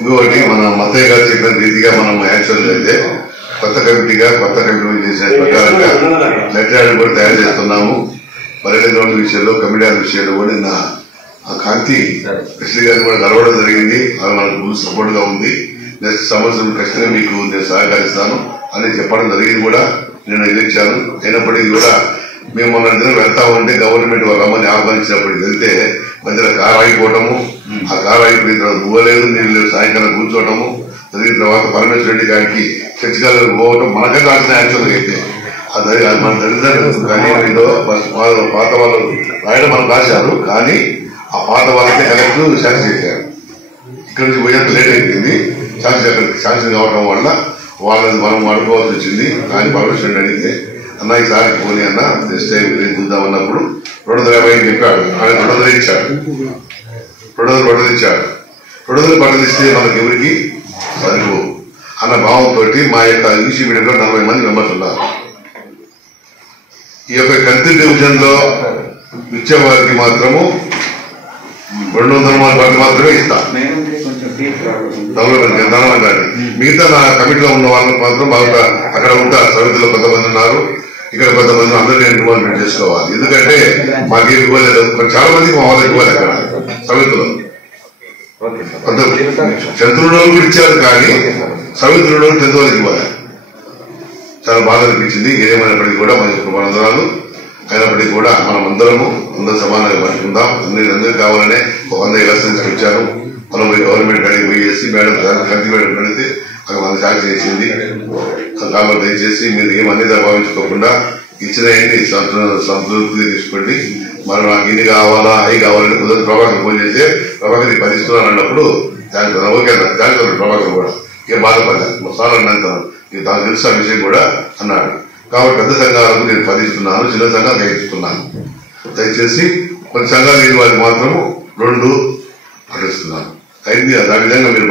ఇంకొకటి మన మత్తయ్య గారు చెప్పిన రీతిగా మనం యాక్చువల్ అయితే కొత్త కమిటీ చేసిన ప్రకారంగా లెటర్ యాడ్ కూడా తయారు చేస్తున్నాము. పర్యటన గ్రౌండ్ విషయంలో కమిటీ విషయంలో కూడా నిన్న ఆ కాంతి కృష్ణ గారిని కూడా కలవడం జరిగింది. అది మనకు ఫుల్ సపోర్ట్ గా ఉంది. నెక్స్ట్ సంవత్సరం ఖచ్చితంగా మీకు నేను సహకరిస్తాను అని చెప్పడం జరిగింది కూడా. నేను ఎదిరించాను. అయినప్పటికీ కూడా మేము మొన్న దినం వెళ్తా ఉంటే గవర్నమెంట్ వాళ్ళు రమ్మని ఆహ్వానించినప్పటికి వెళ్తే మధ్యలో కారు ఆగిపోవటము, ఆ కారు ఆగిపోయిన తర్వాత నువ్వలేదు నీళ్ళు లేవు సాయంకాలం కూర్చోవటము జరిగిన తర్వాత పరమేశ్వర రెడ్డి గారికి చర్చికాలకు పోవటం మనకే రాసిన యాక్చువల్గా అయితే అది మన తల్లిదండ్రులు కానీ ఏదో పాత వాళ్ళు రాయడం మనకు రాశారు. కానీ ఆ పాత వాళ్ళకే కలెక్టర్ శాంక్షన్ చేశారు. ఇక్కడ నుంచి పోయేంత లేట్ అయిపోయింది. శాంక్షన్ కావడం వల్ల వాళ్ళని మనం అడుకోవాల్సి వచ్చింది. కానీ పరమేశ్వర రెడ్డి అడిగితే అన్న ఈసారి పోనీ అన్న నెక్స్ట్ టైం చూద్దామన్నప్పుడు 250 చెప్పాడు. ఆయన 200 ఇచ్చాడు. 200 ఇచ్చాడు. 200 బట్టలు ఇస్తే మనకి ఎవరికి సరిపో అన్న భావంతో మా యొక్క ఈసీ మీడియంలో 40 మంది మెంబర్స్ ఉన్నారు. ఈ యొక్క కల్తీ డివిజన్ లో ఇచ్చే వారికి మాత్రము 200 బట్టలు మాత్రమే ఇస్తాం. మిగతా నా కమిటీలో ఉన్న వాళ్ళకి మాత్రం బాగా అక్కడ ఉంటారు. సమితిలో కొంతమంది ఉన్నారు, ఇక్కడ కొంతమంది అందరినీ ఇన్వాల్వ్మెంట్ చేసుకోవాలి. ఎందుకంటే మాకేం ఇవ్వలేదు. చాలా మందికి మా వాళ్ళకి ఇవ్వాలి. అక్కడ సమితిలో కొంత చంద్రుడు కూడా ఇచ్చారు, కానీ సమితిలో 10th వాళ్ళకి ఇవ్వాలి. చాలా బాధ అనిపించింది. ఏదేమైనప్పటికీ కూడా మన యొక్క మనందరాలు అయినప్పటికీ కూడా మనం అందరూ సమానంగా పట్టుకుందాం. అందరికీ కావాలనే 100 ఎలక్షన్స్ వచ్చాను. మనం గవర్నమెంట్ అడిగి పోయేసి మేడం కంటి మేడం అడిగితే అక్కడ మన సాక్షి చేసింది. కాబట్టి దయచేసి మీరు ఏమనేది భావించుకోకుండా ఇచ్చినవి సంతృప్తిగా తీసుకోండి. మనం నాకు ఇన్ని కావాలా అవి కావాలని కుదరదు. ప్రభాకర్ ఫోన్ చేస్తే ప్రభాకర్ 10 ఇస్తున్నాను అన్నప్పుడు దానికి ఓకే అన్న దానికి ప్రభాకర్ కూడా ఏం బాధపడలేదు. సార్ అన్నంత దానికి తెలుసు ఆ విషయం కూడా అన్నాడు. కాబట్టి పెద్ద సంఘాలకు నేను 10 ఇస్తున్నాను, చిన్న సంఘాలకు 5 ఇస్తున్నాను. దయచేసి కొన్ని సంఘాలు లేని వారికి మాత్రము 2 ప్రకటిస్తున్నాను. అయింది. ఆ విధంగా మీరు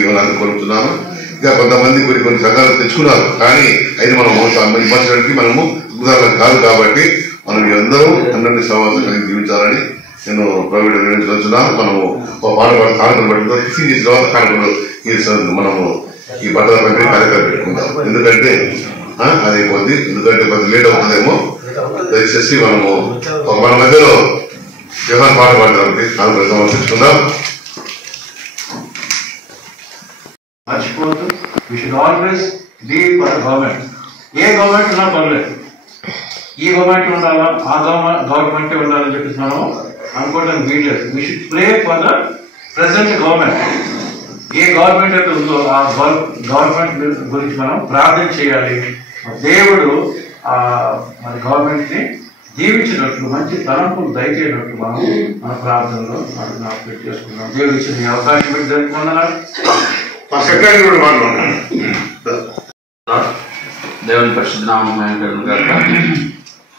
ఇవ్వాలని కోరుతున్నాను. ఇంకా కొంతమంది కొన్ని సంఘాలు తెచ్చుకున్నారు, కానీ అయితే మనం విమర్శడానికి మనము ఉదాహరణ కాదు. కాబట్టి మనం అందరూ అందరినీ సమాజం కలిగి జీవించాలని నేను ప్రైవేట్ నిర్ణయించుకున్నాను. మనము ఒక పాట కానుకలు పెట్టుకుంటాం. టిఫిన్ చేసిన తర్వాత కానుకలు మనము ఈ బట్టల పంపిణీ కార్యక్రమం పెట్టుకుంటాం. ఎందుకంటే అది కొద్ది కొద్ది లేట్ అవుతుందేమో. దయచేసి మనము మన మధ్యలో జగన్ పాట పాడడానికి కానుకలు సమర్పించుకుందాం. మర్చిపోతూ we should always be for the government. A government ఉన్నా పర్లేదు, ఈ గవర్నమెంట్ ఉండాలా ఆ గవర్నమెంట్ ఉండాలని చెప్పేసి మనం అనుకోవడం వీల్లేదు. we should pray for the present government. A government అయితే ఉందో ఆ గవర్నమెంట్ గురించి మనం ప్రార్థన చేయాలి. దేవుడు మన గవర్నమెంట్ ని జీవించినట్లు మంచి తలంపులు దయచేయనట్లు మనం మన ప్రార్థనలో మనం చేసుకున్నాం. దేవుడు ఇచ్చిన అవకాశం పెట్టి జరుపుకున్నాడు. దేవుని పరిశుద్ధ నామం గాక.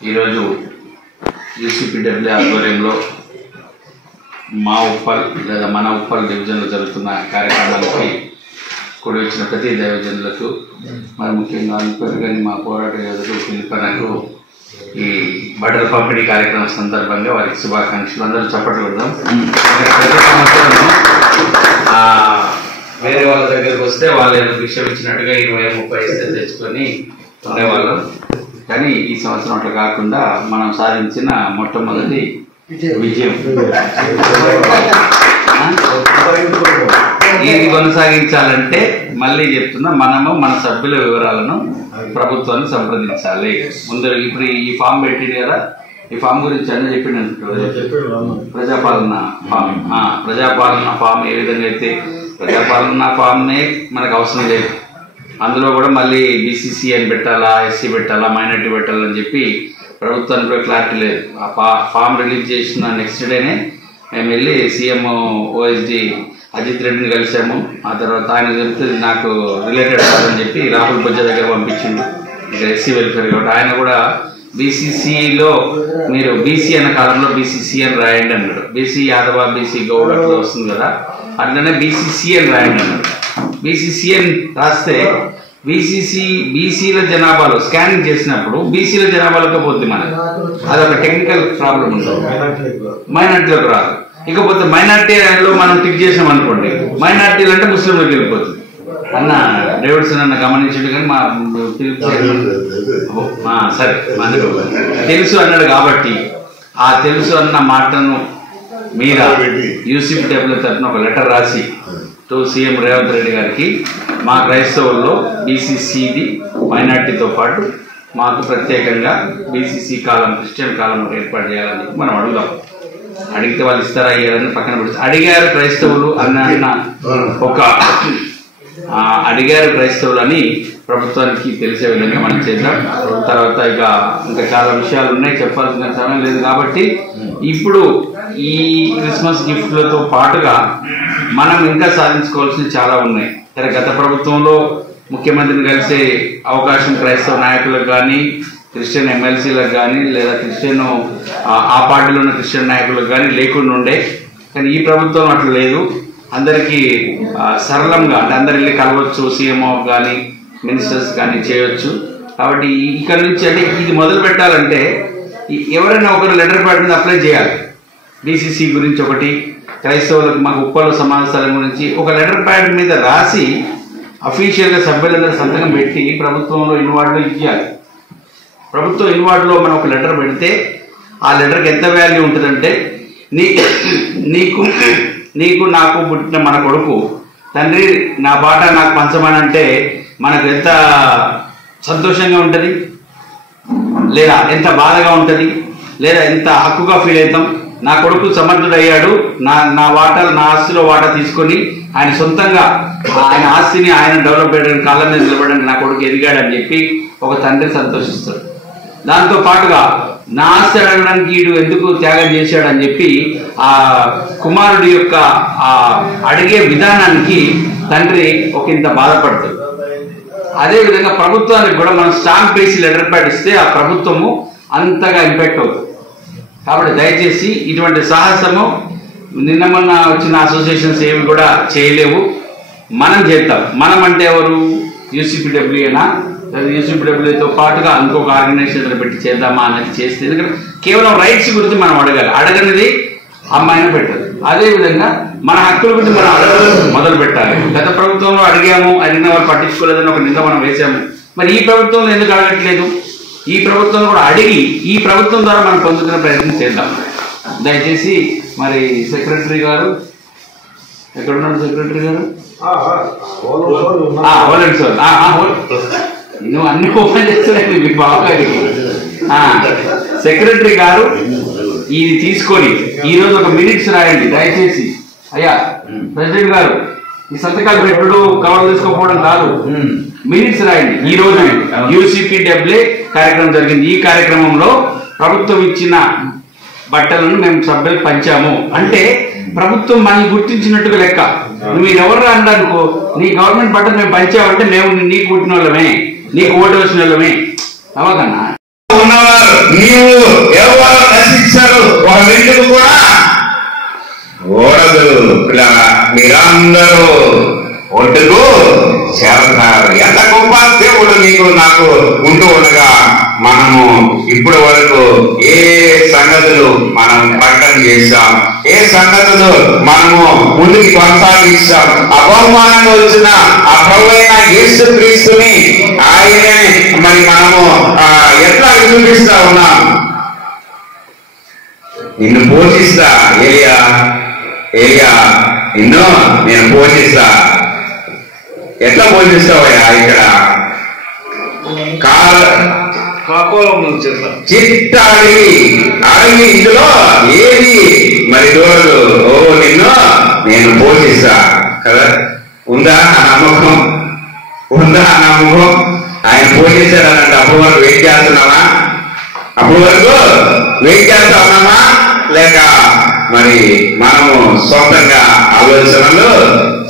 ఈరోజు యూసీపీడబ్ల్యూ ఆధ్వర్యంలో మా ఉప్పల్ లేదా మన ఉప్పల్ డివిజన్లో జరుగుతున్న కార్యక్రమానికి కూడి వచ్చిన ప్రతి దైవజనులకు, మరి ముఖ్యంగా అనుకోని మా పోరాట యోధులు పిలుపనకు ఈ బట్టల పంపిణీ కార్యక్రమం సందర్భంగా వారికి శుభాకాంక్షలు. అందరూ చప్పట్లు పెడదాం. ప్రతి సంవత్సరం వేరే వాళ్ళ దగ్గరకు వస్తే వాళ్ళు ఏదో భిక్ష ఇచ్చినట్టుగా 20-30 ఇస్తే తెచ్చుకొని ఉండేవాళ్ళం. కానీ ఈ సంవత్సరం అట్లా కాకుండా మనం సాధించిన మొట్టమొదటి విజయం ఇది కొనసాగించాలంటే మళ్ళీ చెప్తున్నా, మనము మన సభ్యుల వివరాలను ప్రభుత్వాన్ని సంప్రదించాలి. ముందు ఇప్పుడు ఈ ఫామ్ పెట్టింది కదా, ఈ ఫామ్ గురించి అన్నీ చెప్పిండు. ప్రజాపాలన ఫామ్, ప్రజాపాలన ఫామ్ ఏ విధంగా అయితే ప్రజాపాలన ఫామ్నే మనకు అవసరం లేదు. అందులో కూడా మళ్ళీ బీసీసీ అని పెట్టాలా, ఎస్సీ పెట్టాలా, మైనార్టీ పెట్టాలని చెప్పి ప్రభుత్వానికి కూడా క్లారిటీ లేదు. ఆ ఫామ్ రిలీజ్ చేసిన నెక్స్ట్ డేనే మేము వెళ్ళి సీఎం ఓఎస్డి అజిత్ రెడ్డిని కలిసాము. ఆ తర్వాత ఆయన చెప్తే నాకు రిలేటెడ్ కాదని చెప్పి రాహుల్ బొజ్జ దగ్గర పంపించిండు. ఇక ఎస్సీ వెల్ఫేర్ కాబట్టి ఆయన కూడా బీసీసీలో మీరు బీసీ అన్న కాలంలో బీసీసీ అని రాయండి అన్నాడు. బీసీ యాదవ, బీసీ గౌడ్ అట్లా వస్తుంది కదా, అట్లనే బీసీసీ అని రాయండి అన్నాడు. బీసీసీ అని రాస్తే బీసీల జనాభాలో స్కానింగ్ చేసినప్పుడు బీసీల జనాభాలోకి పోతుంది మనకి. అదొక టెక్నికల్ ప్రాబ్లం ఉంటుంది, మైనార్టీలోకి రాదు. ఇకపోతే మైనార్టీలో మనం టిక్ చేసాం అనుకోండి, మైనార్టీలు అంటే ముస్లింలకు వెళ్ళిపోతుంది. అన్న డేవిడ్సన్ అన్న గమనించండి, కానీ మా సరే మనకు తెలుసు అన్నాడు కాబట్టి ఆ తెలుసు అన్న మాటను మీద యూసీపీడబ్ల్యూ తరఫున ఒక లెటర్ రాసి టు సీఎం రేవంత్ రెడ్డి గారికి మా క్రైస్తవుల్లో బీసీసీది మైనార్టీతో పాటు మాకు ప్రత్యేకంగా బీసీసీ కాలం, క్రిస్టియన్ కాలం ఏర్పాటు చేయాలని మనం అడుగుదాం. అడిగితే వాళ్ళు ఇస్తారా అయ్యారని పక్కన పెడితే అడిగారు క్రైస్తవులు అన్న ఒక అడిగారు క్రైస్తవులు అని ప్రభుత్వానికి తెలిసే విధంగా మనం చేద్దాం. తర్వాత ఇంకా చాలా విషయాలు ఉన్నాయి, చెప్పాల్సిన సమయం లేదు కాబట్టి ఇప్పుడు ఈ క్రిస్మస్ గిఫ్ట్లతో పాటుగా మనం ఇంకా సాధించుకోవాల్సిన చాలా ఉన్నాయి. గత ప్రభుత్వంలో ముఖ్యమంత్రిని కలిసే అవకాశం క్రైస్తవ నాయకులకు కానీ, క్రిస్టియన్ ఎమ్మెల్సీలకు కానీ, లేదా క్రిస్టియన్ ఆ పార్టీలో ఉన్న క్రిస్టియన్ నాయకులకు కానీ లేకుండా ఉండే. కానీ ఈ ప్రభుత్వం అట్లా లేదు, అందరికీ సరళంగా అంటే అందరు వెళ్ళి కలవచ్చు, సీఎంఓ కానీ మినిస్టర్స్ కానీ చేయొచ్చు. కాబట్టి ఇక్కడ నుంచి అంటే ఇది మొదలు పెట్టాలంటే ఎవరైనా ఒకరు లెటర్ ప్యాడ్ మీద అప్లై చేయాలి. బీసీసీ గురించి ఒకటి, క్రైస్తవులకు మాకు ఉప్పల సమాజ స్థలం గురించి ఒక లెటర్ ప్యాడ్ మీద రాసి అఫీషియల్గా సభ్యులందరూ సంతకం పెట్టి ప్రభుత్వంలో ఇన్వార్డులో ఇవ్వాలి. ప్రభుత్వం ఇన్వార్డులో మనం ఒక లెటర్ పెడితే ఆ లెటర్కి ఎంత వాల్యూ ఉంటుందంటే నీకు నాకు పుట్టిన మన కొడుకు తండ్రి నా బాట నాకు పంచమనంటే మనకు ఎంత సంతోషంగా ఉంటుంది, లేదా ఎంత బాధగా ఉంటుంది, లేదా ఎంత హక్కుగా ఫీల్ అవుతాం. నా కొడుకు సమర్థుడయ్యాడు, నా ఆస్తిలో వాటా తీసుకొని ఆయన సొంతంగా ఆయన ఆస్తిని ఆయన డెవలప్ చేయడానికి కాళ్ళ మీద నిలబడడానికి నా కొడుకు ఎదిగాడని చెప్పి ఒక తండ్రి సంతోషిస్తాడు. దాంతో పాటుగా నా ఆస్తి అడగడానికి వీడు ఎందుకు త్యాగం చేశాడని చెప్పి ఆ కుమారుడి యొక్క ఆ అడిగే విధానానికి తండ్రి ఒక ఇంత బాధపడతాడు. అదేవిధంగా ప్రభుత్వానికి కూడా మనం స్టాంప్ వేసి లెటర్ ప్యాడ్ ఇస్తే ఆ ప్రభుత్వము అంతగా ఇంపాక్ట్ అవుతుంది. కాబట్టి దయచేసి ఇటువంటి సాహసము నిన్న మొన్న వచ్చిన అసోసియేషన్స్ ఏమి కూడా చేయలేవు, మనం చేద్దాం. మనం అంటే ఎవరు? యూసీపీడబ్ల్యూ అయినా యూసీపీడబ్ల్యూతో పాటుగా ఇంకొక ఆర్గనైజేషన్ పెట్టి చేద్దామా అన్నది చేస్తే, ఎందుకంటే కేవలం రైట్స్ గురించి మనం అడగాలి, అడగనిది అమ్మాయిన పెట్టదు. అదేవిధంగా మన హక్కుల గురించి మనం అడగడం మొదలు పెట్టాలి. గత ప్రభుత్వంలో అడిగాము, అడిగిన వాళ్ళు పట్టించుకోలేదని ఒక నింద మనం వేసాము. మరి ఈ ప్రభుత్వంలో ఎందుకు అడగట్లేదు? ఈ ప్రభుత్వం కూడా అడిగి ఈ ప్రభుత్వం ద్వారా మనం పొందుతున్న ప్రయత్నం చేద్దాం. దయచేసి మరి సెక్రటరీ గారు ఎక్కడున్నాడు? సెక్రటరీ గారు నువ్వు అన్ని ఓపెన్ చేస్తున్నాయి మీ బావగారికి. సెక్రటరీ గారు ఇది తీసుకొని ఈరోజు ఒక మినిట్స్ రాయండి దయచేసి. అయ్యా ప్రెసిడెంట్ గారు, ఈ సంతకాలు పెట్టుడు కవర్ తీసుకోకపోవడం కాదు, మినిట్స్ రాయండి. ఈ రోజు యూసీపీడబ్ల్యూ కార్యక్రమం జరిగింది. ఈ కార్యక్రమంలో ప్రభుత్వం ఇచ్చిన బట్టలను మేము సభ్యులకు పంచాము అంటే ప్రభుత్వం మనల్ని గుర్తించినట్టుగా లెక్క. నువ్వు ఎవరు అనడానికో నీ గవర్నమెంట్ బట్టలు మేము పంచామంటే మేము నీకు పుట్టిన వాళ్ళమే, నీకు ఓటు వచ్చిన వాళ్ళమే. అవకన్నా ఉన్నవారు నీవు ఎవరు నశించారు ఒక వెంటకు కూడా ఓడదు. మీరందరూ ఒడ్డుకు చేరతారు. ఎంత గొప్ప దేవుడు నీకు నాకు ఉంటూ ఉండగా మనము ఇప్పటి వరకు ఏ సంగతులు మనం ప్రకటన చేశాం, ఏ సంగతులు మనము ముందుకు కొనసాగించాం. అబహుమానంగా వచ్చిన ఆ ప్రభువైన యేసు క్రీస్తుని ఆయనే మరి మనము ఎట్లా చూపిస్తా ఉన్నాం. నిన్ను పోషిస్తా ఏలియా, ఏలియా నిన్ను నేను పోషిస్తా. ఎట్లా పోషిస్తావయ్యా? ఇక్కడ చిట్టాడి అడవి ఇందులో ఏది మరి రోజు నిన్ను నేను పోషిస్తా కదా. ఉందా ఆ నమ్మకం? ఉందా ఆ నమ్మకం? ఆయన పోషిస్తాడనంటే అప్పుడు వరకు వెయిట్ చేస్తున్నామా? అప్పుడు వరకు వెయిట్ చేస్తా ఉన్నామా? లేక మరి మనము సొంతంగా ఆలోచనలు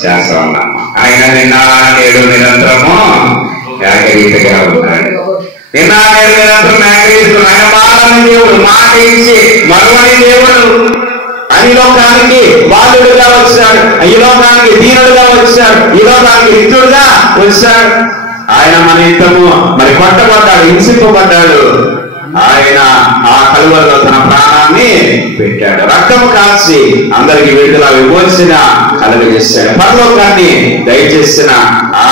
చేస్తా ఉన్నామా? ఆయన నిన్న నేడు నిరంతరము ఏకరీతిగా ఉన్నాడు. నిన్న నేడు నిరంతరం ఏకరీతులు. ఆయన మారని దేవుడు, మాట ఇచ్చి మరువని దేవుడు. ఈ లోకానికి బాలుడుగా వచ్చాడు, ఈ లోకానికి దీనుడుగా వచ్చాడు, ఈ లోకానికి రిక్తుడుగా వచ్చాడు. ఆయన మన ఇంతము మరి కొట్టబడ్డాడు, హింసింపబడ్డాడు. ఆయన ఆ కలువలో తన ప్రాణాన్ని పెట్టాడు. రక్తము కాల్చి అందరికి విడుదల విమోచన కలుగజేశాడు. పరలోకాన్ని దయచేసిన ఆ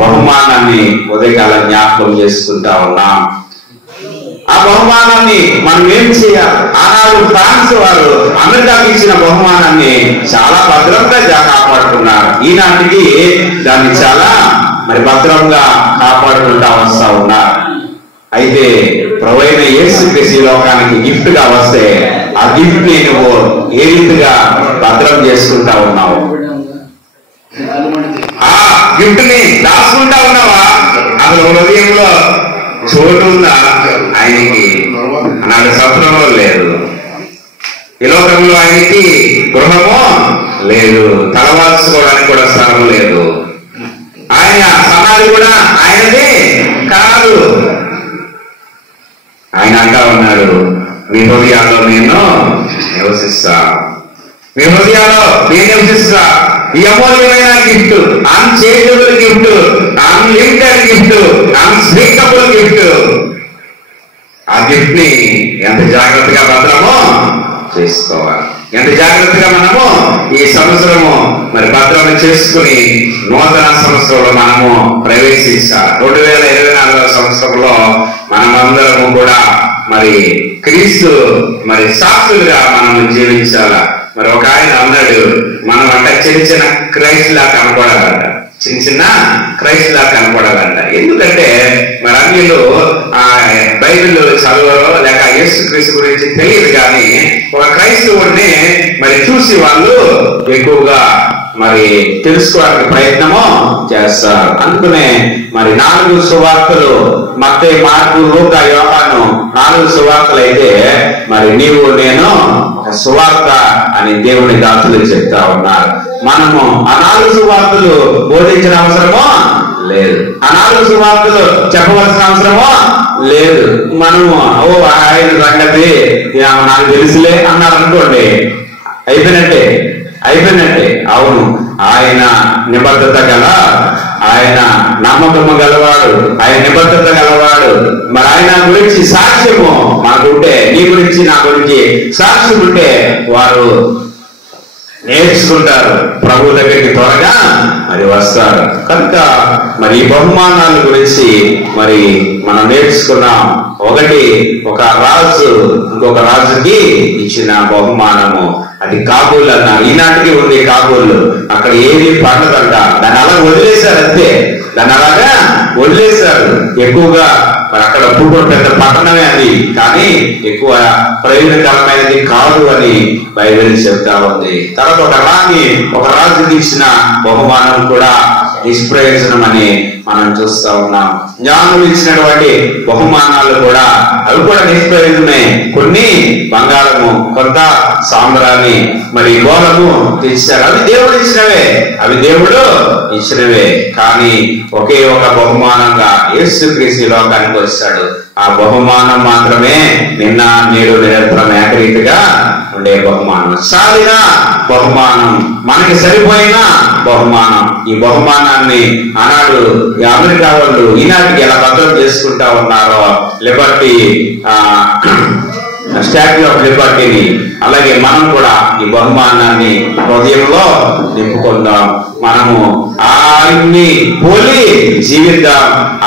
బహుమానాన్ని ఉదయకాలం జ్ఞాపకం చేసుకుంటా ఉన్నాం. ఆ బహుమానాన్ని మనం ఏం చేయాలి? ఆనాడు ఫ్రాన్స్ వారు అమెరికాకి ఇచ్చిన బహుమానాన్ని చాలా భద్రంగా కాపాడుతున్నారు. ఈనాటికి దాన్ని చాలా భద్రంగా కాపాడుకుంటా వస్తా ఉన్నారు. అయితే ప్రభువైన యేసుక్రీస్తు లోకానికి గిఫ్ట్ గా వస్తే ఆ గిఫ్ట్ ని నువ్వు ఏ రీతిగా భద్రం చేసుకుంటా ఉన్నావు? ఆ గిఫ్ట్ ని దాచుకుంటా ఉన్నావా? అసలు హృదయంలో చోటు ఉందా? ఆయనకి నాడు సత్రంలో లేదు, ఈ లోకంలో ఆయనకి గృహము లేదు, తలవాల్చుకోవడానికి కూడా స్థలం లేదు, ఆయన సమాధి కూడా ఆయనది కాదు. ఆయన అంటా ఉన్నాడు, మీ హృదయాల్లో నేను నివసిస్తా, మీ హృదయాల్లో నేను నివసిస్తా. ఈ అమూల్యమైన gift, unchangeable gift, unlimited gift, unspeakable gift. ఆ గిఫ్ట్ ని ఎంత జాగ్రత్తగా భద్రమో చేసుకోవాలి. ఎంత జాగ్రత్తగా మనము ఈ సంవత్సరము భద్రం చేసుకుని నూతన సంవత్సరంలో మనము ప్రవేశించాలి. 2024వ సంవత్సరంలో మనమందరము కూడా క్రీస్తు సాక్షులుగా మనం జీవించాల. ఒక ఆయన అన్నాడు, మనం చిన్న చిన్న క్రైస్ట్ లా కనపడాలంట, చిన్న చిన్న క్రైస్ట్ లా కనపడాలంట. ఎందుకంటే అన్యులు బైబిల్ చదవరో లేక యేసుక్రీస్తు గురించి తెలియదు, కానీ ఒక క్రైస్తవుడిని చూసి వాళ్ళు ఎక్కువగా తెలుసుకోవడానికి ప్రయత్నము చేస్తారు. అందుకనే 4 సువార్తలు, మత్తయి, మార్కు, లూకా, యోహాను 4 సువార్తలు అయితే నీవు నేను సువార్త అని దేవుని దాసులు చెప్తా ఉన్నారు. మనము ఆ 4 సువార్తలు బోధించిన అవసరమో లేదు, ఆ 4 సువార్తలు చెప్పవలసిన అవసరమో లేదు. మనము ఆయన సంగతి నాకు తెలుసులే అన్నారు అనుకోండి, అయిపోయినట్టే. అవును, ఆయన నిబద్ధత గల, ఆయన నమ్మకము గలవాడు, ఆయన నిబద్ధత గలవాడు. ఆయన గురించి సాక్ష్యము మాకుంటే, నీ గురించి నా గురించి సాక్ష్యం ఉంటే వారు నేర్చుకుంటారు, ప్రభు దగ్గరికి త్వరగా వస్తారు. కనుక ఈ బహుమానాల గురించి మనం నేర్చుకున్నాం. ఒక రాజు ఇంకొక రాజుకి ఇచ్చిన బహుమానము, అది కాబూల్ అన్నారు. ఈనాటికి ఉంది కాబూల్. అక్కడ ఏది పండదంట, దాన్ని అలా వదిలేశారు అంతే, దాన్ని అలాగా వదిలేశారు. ఎక్కువగా అక్కడ పూర్వం పెద్ద పట్టణమే అది, కానీ ఎక్కువ ప్రయోజనకరమైనది కాదు అని బైబిల్ చెప్తా ఉంది. తర్వాత ఒక రాజుకి ఇచ్చిన బహుమానం కూడా నిష్ప్రయోజనం అని మనం చూస్తా ఉన్నాం. జ్ఞానులు ఇచ్చినటువంటి బహుమానాలు కూడా అవి కూడా నిష్ప్రయోజనమే. కొన్ని బంగారము, కొంత సాంబ్రాన్ని, గోళము తెచ్చారు. అవి దేవుడు ఇచ్చినవే. కానీ ఒకే ఒక బహుమానంగా యేసుక్రీస్తు లోకానికి వచ్చాడు. ఆ బహుమానం మాత్రమే నిన్న నేడు నిరంతరం ఏకరీతిగా ఉండే బహుమానం, సాలిన బహుమానం, మనకి సరిపోయిన బహుమానం. ఈ బహుమానాన్ని ఆనాడు అమెరికా వాళ్ళు ఈనాటికి ఎలా భద్రం చేసుకుంటా ఉన్నారో, లిబర్టీ స్టాట్యూ ఆఫ్ లిబర్టీని, అలాగే మనం కూడా ఈ బహుమానాన్ని హృదయంలో నింపుకుందాం. మనము ఆయన్ని పోలి జీవిద్దాం,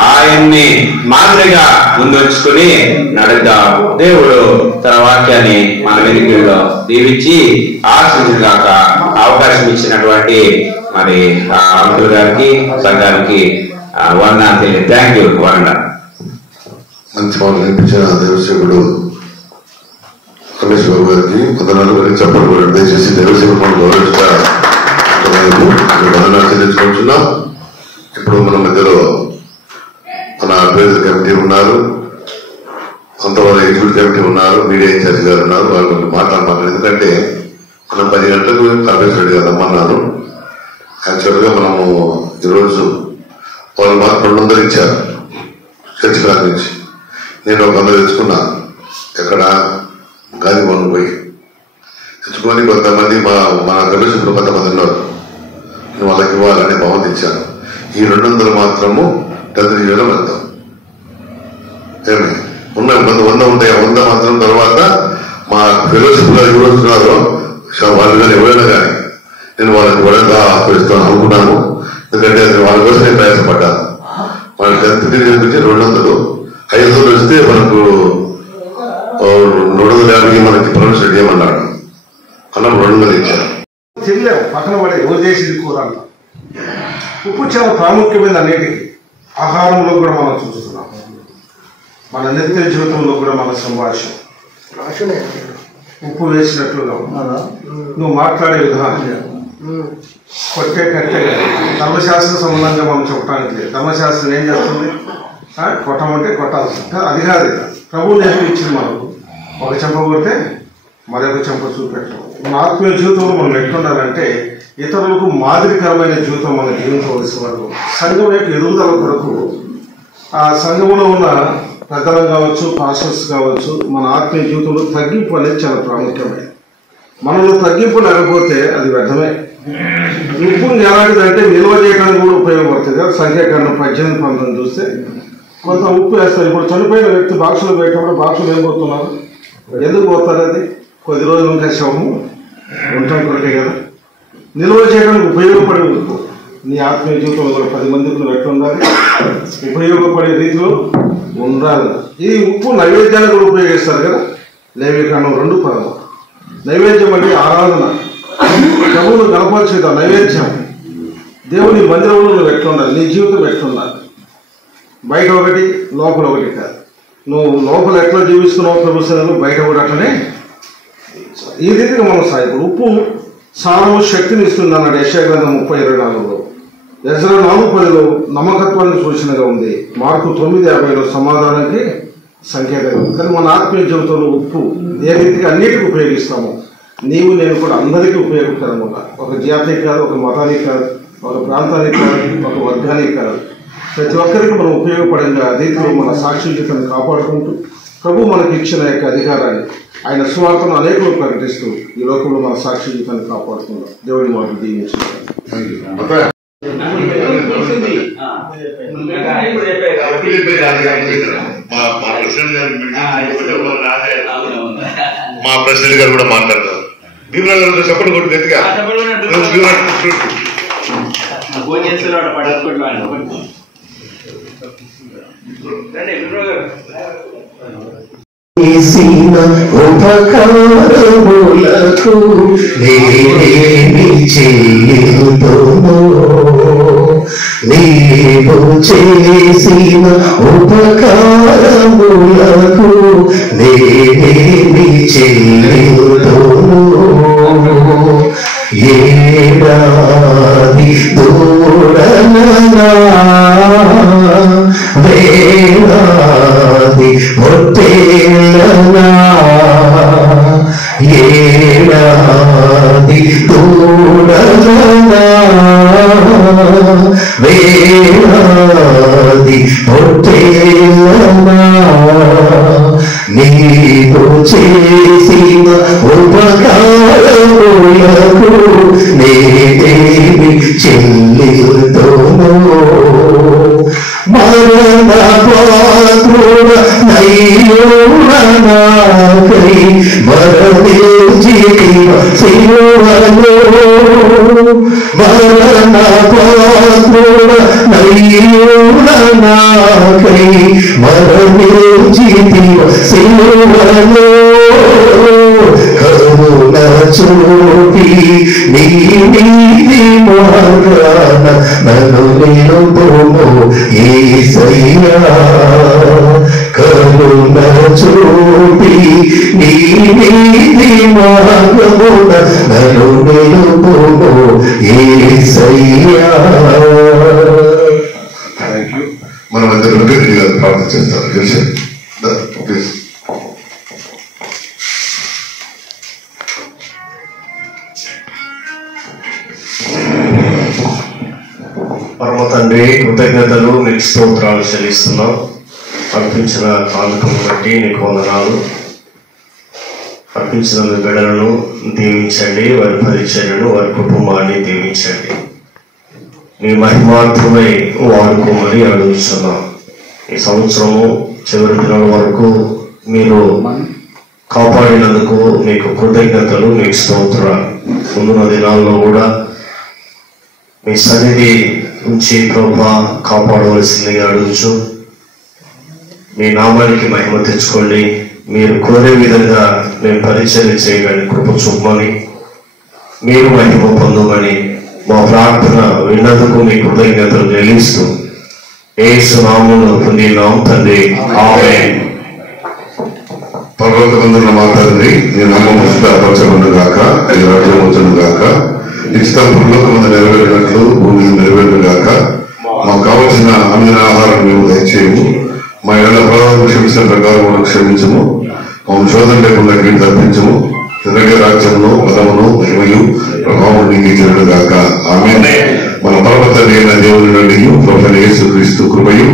ఆయన్ని మాదిరిగా ముందుంచుకుని నడుద్దాం. దేవుడు తన వాక్యాన్ని మన వెనుకల్లో దీవించి ఆశీర్వదించుగాక. అవకాశం ఇచ్చినటువంటి అంకుల్ గారికి, సంఘానికి వందనాలు తెలియ. Thank you. మంచి మాట వినిపించిన దేవసేవుడు రమేష్ బాబు గారికి వందనాలు. చెప్పండి కూడా దయచేసి దేవసేవుడు మనం వందనాలు చెల్లించుకుంటున్నాం. ఇప్పుడు మన మధ్యలో మన అడ్వైజర్ కమిటీ ఉన్నారు, కొంతమంది ఎగ్జిక్యూటివ్ కమిటీ ఉన్నారు, మీడియా ఇన్ఛార్జ్ గారు ఉన్నారు. వాళ్ళు కొంచెం మాట్లాడమన్నారు. ఎందుకంటే మనం 10 గంటలకు రమేష్ రెడ్డి గారు రమ్మన్నారు. యాక్చువల్గా మనము ఈరోజు వాళ్ళు మాకు 200 ఇచ్చారు చర్చి కాడ నుంచి. నేను ఒక 100 తెచ్చుకున్నాను. ఎక్కడ గాలి వన్ పోయి తెచ్చుకొని కొంతమంది మన గమనించిన కొంతమంది ఉన్నారు, వాళ్ళకి ఇవ్వాలనే భావన ఇచ్చాను. ఈ 200 మాత్రము 10 వేల వెళ్తాం. ఏమి ఉన్నాయి 100 ఉంటాయి. 100 మాత్రం తర్వాత మా ఫెలోషిప్ లో ఎవరు వస్తున్నారో వాళ్ళు కానీ ఎవరైనా కానీ నేను వాళ్ళకి వడంగా ఆహ్వానిస్తాను అనుకున్నాను. ఎందుకంటే అది వాళ్ళ కోసం నేను ప్రయాసపడ్డాను. వాళ్ళు 10th నుంచి 200, 500 వస్తే మనకు 250 మనకి ప్రొఫెసర్ చేయమన్నాడు. అన్నప్పుడు 200 ఇచ్చారు. తినలేము, పక్కన పడే ఎవరు చేసేది కూర అంట. ఉప్పు చాలా ప్రాముఖ్యమైన అన్నిటికీ. ఆహారంలో కూడా మనం చూస్తున్నాం, మన నిత్య జీవితంలో కూడా మన సంభాషణ ఉప్పు వేసినట్లుగా నువ్వు మాట్లాడే విధానం కొట్టే కట్టే ధర్మశాస్త్ర సంబంధంగా మనం చెప్పడానికి లేదు. ధర్మశాస్త్రం ఏం చేస్తుంది? కొట్టమంటే కొట్టాల్సి. అది కాదు, ప్రభువు నేర్పించింది మనకు. ఒక చెంప కొడితే మరొక చెంప చూపెట్టడం. మన ఆత్మీయ జీవితంలో మనం ఎట్లుండాలంటే ఇతరులకు మాదిరికరమైన జీవితం మనం జీవించవలసిన వాళ్ళు. సంఘం యొక్క ఎదుగుదల కొరకు ఆ సంఘంలో ఉన్న పెద్దలు కావచ్చు, పాస్టర్స్ కావచ్చు, మన ఆత్మీయ జీవితంలో తగ్గింపు అనేది చాలా ప్రాముఖ్యమైనది. మనలో తగ్గింపు లేకపోతే అది వ్యర్థమే. ఉప్పు ఎలాంటిదంటే నిల్వ చేయడానికి కూడా ఉపయోగపడుతుంది. సంఖ్యాకాండం 18-19 చూస్తే కొంత ఉప్పు వేస్తారు. ఇప్పుడు చనిపోయిన వ్యక్తి బాక్సులో పెట్టినప్పుడు బాక్సులు ఏం పోతున్నారు? ఎందుకు పోతారు? అది కొద్ది రోజులు ఉంటే శవము ఉంటాం కొరకే కదా. నిల్వ చేయడానికి ఉపయోగపడే ఉప్పు నీ ఆత్మీయ జీవితంలో కూడా 10 మందికి నువ్వు ఎట్లా ఉండాలి? ఉపయోగపడే రీతిలో ఉండాలి. ఈ ఉప్పు నైవేద్యాన్ని కూడా ఉపయోగిస్తారు కదా. లేవికాండం 2:13 నైవేద్యం అంటే ఆరాధన, ప్రభువును కనపరిచేదా నైవేద్యం. దేవుని మందిరంలో నువ్వు ఎట్లుండాలి? నీ జీవితం ఎట్లుండాలి? బయట ఒకటి లోపల ఒకటి కాదు. నువ్వు లోపల ఎట్లా జీవిస్తున్నావు ప్రభు సన్నిధిలో, బయట కూడా అట్లనే. ఈ రీతిగా మనం సాయపడు. ఉప్పు సారము శక్తిని ఇస్తుంది అన్నాడు యెషయా గ్రంథం 30:24. ఎజ్రా 4:10 నమ్మకత్వానికి సూచనగా ఉంది. మార్కు 9:50 సమాధానానికి సంకేతంగా ఉంది. కానీ మన ఆత్మీయ జీవితంలో ఉప్పు ఏ రీతిగా అన్నిటికీ ఉపయోగిస్తాము. నీవు నేను కూడా అందరికీ ఉపయోగకరంగా, ఒక జాతికి కాదు, ఒక మతానికి కాదు, ఒక ప్రాంతానికి కాదు, ఒక వర్గానికి కాదు, ప్రతి ఒక్కరికి మనం ఉపయోగపడే రీతిలో మన సాక్షి జీవితాన్ని కాపాడుకుంటూ ప్రభు మనకి ఇచ్చిన యొక్క అధికారాన్ని, ఆయన సువార్తను అనేకులు ప్రకటిస్తూ ఈ లోకంలో మన సాక్షి జీవితాన్ని కాపాడుకుందాం. దేవుడి మాట దీవించారు. మా ప్రెసిడెంట్ గారు కూడా మాట్లాడతారు. భీమరావు గారు చెప్పండి కొట్టు గట్టిగా. ఉపకారములకు నేనేమి చేయుదును, నీవు చేసిన ఉపకారములకు నేనేమి చేయుదును. ఏడాది దూడననా వేలాది పొట్టేలనా, ఏడాది దూడననా వేలాది పొట్టేలనా, నీవు చేసిన ఉపకారములకు నేనేమి చెల్లిదును. మరణ పాత్రుడనైయుడనాకై మరణించిన సిలువలో, మరణ పాత్రుడనైయుడనాకై మరణించిన సిలువలో, కరుణ చూపి నీ నీతి మార్గాన నన్ను నిలుపుము యేసయ్యా. కరుణ చూపి నీ నీతి మార్గమున నన్ను నిలుపుము యేసయ్యా. మనం అందరూ ప్రార్థన చేస్తారు. తెలిసి పరమ తండ్రి, కృతజ్ఞతలు నీకు స్తోత్రాలు చెల్లిస్తున్నాం. అర్పించిన కానుకను బట్టి నీకు వందనాలు. అర్పించిన బిడ్డలను దీవించండి, వారి పరిచర్యను, వారి కుటుంబాన్ని దీవించండి. మీ మహిమార్థమై వాడుకోమని అడుగుతున్నాం. ఈ సంవత్సరము చివరి దినాల వరకు మీరు కాపాడినందుకు మీకు కృతజ్ఞతలు, మీకు స్తోత్రాలు. ముందున్న దినాల్లో కూడా మీ సన్నిధి నుంచి ప్రభువా కాపాడవలసిందిగా అడుగుచు మీ నామానికి మహిమ తెచ్చుకోండి. మీరు కోరే విధంగా మేము పరిచయం చేయడానికి కృప చూపమని, మీరు మహిమ పొందమని మా ప్రార్థన విన్నందుకు మీ కృతజ్ఞతలు చెల్లిస్తూ యేసు నామములో పొందినాం తండ్రి, ఆమేన్. పర్వతమందున మా తండ్రి, నీ నామము పరిశుద్ధపరచబడును గాక, నీ రాజ్యం వచ్చును గాక, నీ చిత్తం పరలోకమందు నెరవేరినట్లు భూమి మీద నెరవేరును గాక. మాకు కావలసిన అందిన ఆహారం మేము దయచేయము. మా ఏళ్ళ ప్రధానం క్షమించిన ప్రకారం మనం క్షమించము. మమ్మల్ని శోధన లేకుండా కీడు తప్పించము. ఎందుకంటే రాజ్యంలో బలమును మహిమయు ప్రభావం నీకు ఇచ్చును గాక, ఆమేన్. మన పరమ తండ్రి అయిన దేవుని నుండి ప్రభువైన యేసుక్రీస్తు కృపయు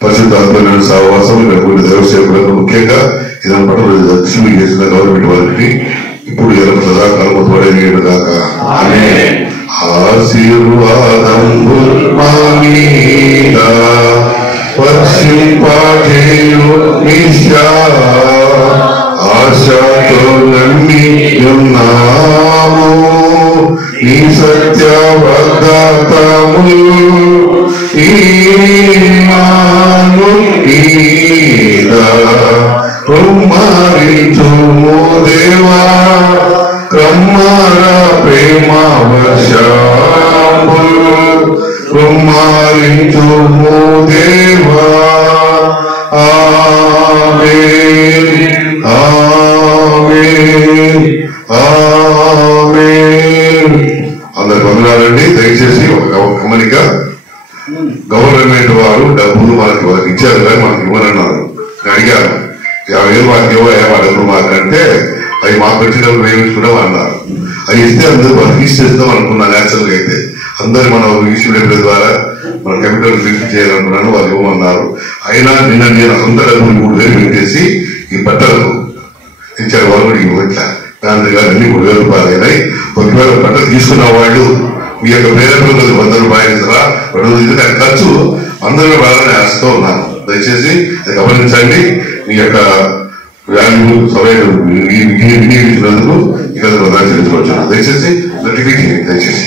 పరిశుద్ధాత్మమైన సహవాసం ఇక్కడ దైవ సేవకులకు ముఖ్యంగా ఇదం పట్ల లక్ష్మి చేసిన గవర్నమెంట్ వారికి ఇప్పుడు ఎలా సదాకాలము తోడేయను గాక, ఆమేన్. ఆశీర్వాదము మా మీద వర్షింపజేయు నిత్యా ఆశతో నమ్మి ఉన్నాము. ఈ సత్య వాగ్దానము ఈమాను మీద కుమ్మరించుము దేవా, కమ్మర ప్రేమ వర్షములు కుమ్మరించుము దేవా, ఆమేన్, ఆమేన్, ఆమేన్. అందరికి వందనాలండి. దయచేసి ఒక గమనిక, గవర్నమెంట్ వారు డబ్బులు వాళ్ళకి ఇచ్చారు కానీ మనకి ఇవ్వనన్నారు. నేను అడిగాను, 50,000 మాకు ఇవ్వయా మా డబ్బులు మాకంటే, అవి మాకు వచ్చిన డబ్బులు వేయించుకున్నాం అన్నారు. అవి ఇస్తే అందరూ వాళ్ళకి ఇచ్చేస్తాం అనుకున్నా. న్యాచురల్ గా అయితే అందరు మన ఇష్యూ ద్వారా మన కంప్యూటర్ ఫిల్ చేయాలనుకున్నాను, వాళ్ళు ఇవ్వమన్నారు. అయినా నిన్న నేను సొంత డబ్బులు 3,000 పెట్టేసి ఈ బట్టలకు ఇచ్చారు. వాళ్ళు కూడా ఇవ్వట్లా. దాని దగ్గర అన్ని 3,000 రూపాయలు అయినాయి. ఒకవేళ బట్టలు తీసుకున్న వాళ్ళు మీ యొక్క పేరెంట్లు 100 రూపాయలు ఇస్తారా, 200 దాని ఖర్చు అందరూ బాగానే వేస్తూ ఉన్నాను. దయచేసి అది గమనించండి. మీ యొక్క వాల్యూ సమయం వినియోగించినందుకు ఇక్కడ చెల్లించవచ్చు. దయచేసి దయచేసి